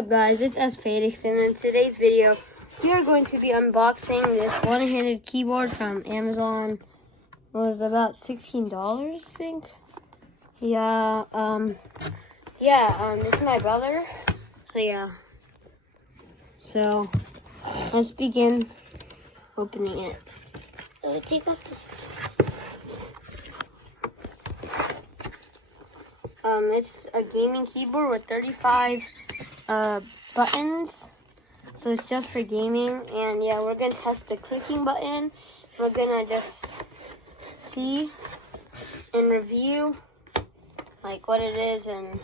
up, guys? It's Asphadex, and in today's video, we are going to be unboxing this one-handed keyboard from Amazon. It was about $16, I think. This is my brother. So let's begin opening it. Take off this. It's a gaming keyboard with 35 buttons, so it's just for gaming. And yeah, we're gonna test the clicking button. We're gonna just see and review like what it is and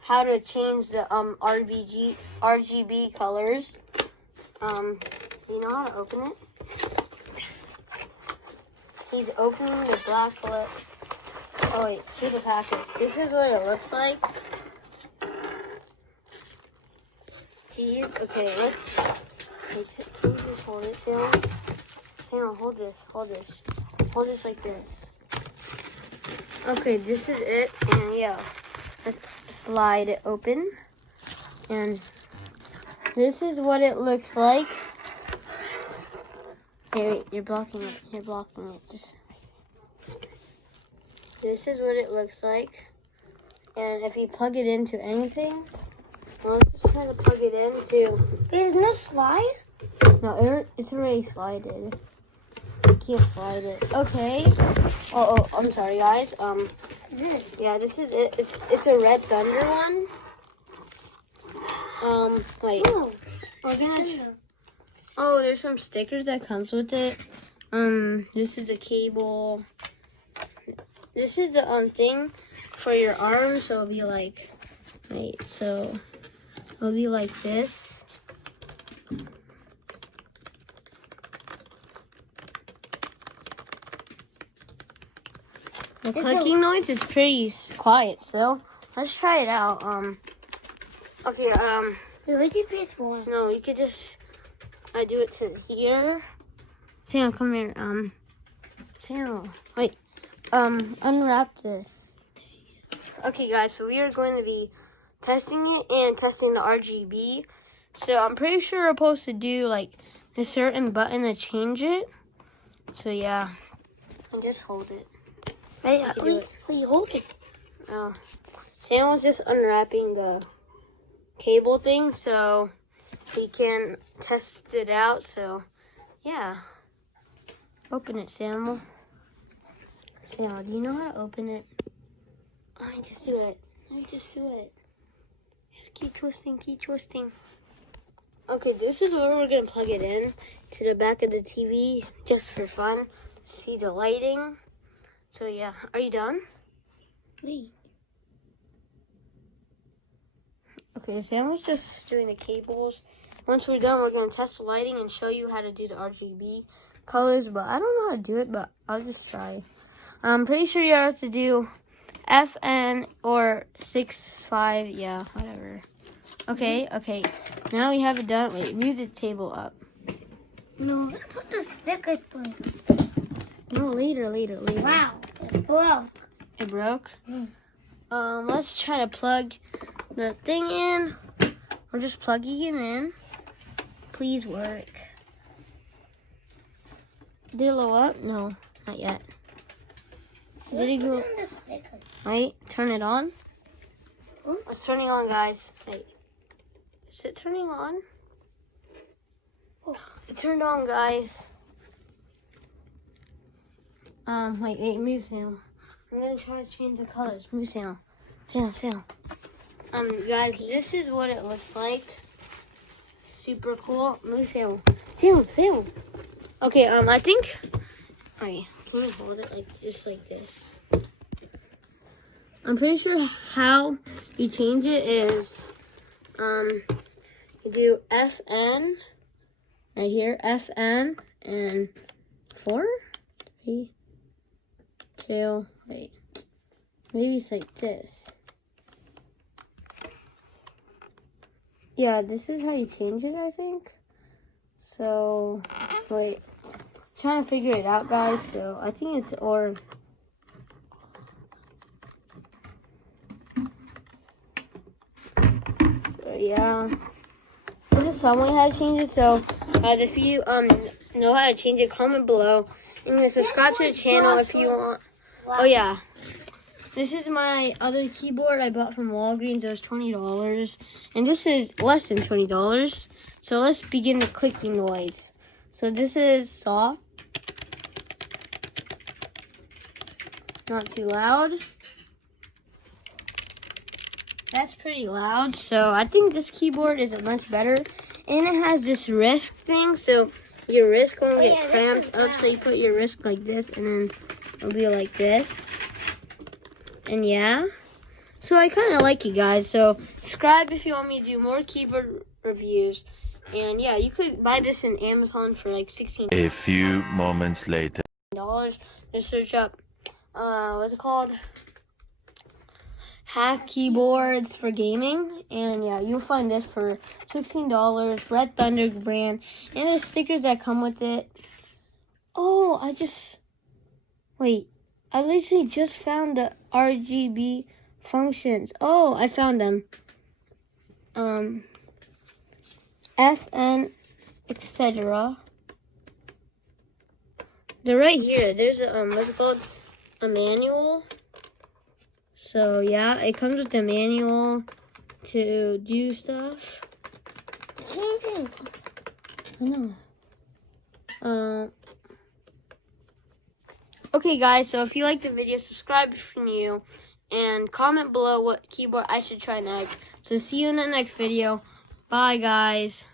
how to change the RGB colors. You know how to open it? He's opening the black lip. Oh wait, see the package. This is what it looks like. Jeez. Okay, let's. Wait, can you just hold it, Sam? Sam, hold this. Hold this. Hold this like this. Okay, this is it. And yeah, let's slide it open. And this is what it looks like. Hey, wait, you're blocking it. You're blocking it. Just. This is what it looks like. And if you plug it into anything, well, let's just try to plug it into. There's no slide? No, it's already slided. You can't slide it. Okay. Oh, I'm sorry, guys. Yeah, this is it. It's a Red Thunder one. Wait. Ooh, we're gonna. Oh, there's some stickers that comes with it. This is the cable. This is the thing for your arm, so it'll be like, wait, so it'll be like this. The clicking noise is pretty quiet, so let's try it out. Okay, Where'd you press for? No, you could just, I do it to here. Sam, come here. Sam, wait. Unwrap this. Okay, guys, so we are going to be testing it and testing the RGB. So I'm pretty sure we're supposed to do like a certain button to change it. So yeah, and just hold it. Hey, how do you hold it? Oh, Sam was just unwrapping the cable thing so we can test it out. So yeah, open it, Samuel. Sam, do you know how to open it? I just do it. Just keep twisting, keep twisting. Okay, this is where we're gonna plug it in to the back of the TV just for fun. See the lighting. So yeah, are you done? Wait. Okay, Sam was just doing the cables. Once we're done, we're gonna test the lighting and show you how to do the RGB colors. But I don't know how to do it, but I'll just try. I'm pretty sure you have to do FN or 6.5, yeah, whatever. Okay. Now we have it done. Wait, move the table up. No, put the sticker first. No, later. Wow, it broke. It broke? Let's try to plug the thing in. We're just plugging it in. Please work. Did it blow up? No, not yet. Did it go? Wait, turn it on. It's turning on, guys. Wait. Is it turning on? Oh, it turned on, guys. Wait, move, Sam. I'm gonna try to change the colors. Move, Sam. Sam. Guys, this is what it looks like. Super cool. Move, Sam. Sam. Okay, I think. Wait, can you hold it just like this? I'm pretty sure how you change it is, you do FN right here, FN, and 4, 3, 2. Wait, maybe it's like this. Yeah, this is how you change it, I think. So, wait. Trying to figure it out, guys. So I think it's or But yeah, there's just some way how to change it. So if you know how to change it, comment below. And then subscribe to the channel if you want. Oh yeah, this is my other keyboard I bought from Walgreens. It was $20, and this is less than $20. So let's begin the clicking noise. So this is soft, not too loud. That's pretty loud. So I think this keyboard is much better, and it has this wrist thing. So your wrist won't get cramped up. So you put your wrist like this, and then it'll be like this. And yeah, so I kind of like it, guys. So subscribe if you want me to do more keyboard reviews. And yeah, you could buy this in Amazon for like $16. A few moments later. Just search up, what's it called? Hack keyboards for gaming. And yeah, you'll find this for $16. Red Thunder brand. And the stickers that come with it. Oh, wait. I literally just found the RGB functions. Oh, I found them. FN, etc. They're right here. There's a, what's it called? A manual. So yeah, it comes with a manual to do stuff. Changing. I know. Okay, guys, so if you like the video, subscribe if you're new, and comment below what keyboard I should try next. So see you in the next video. Bye, guys.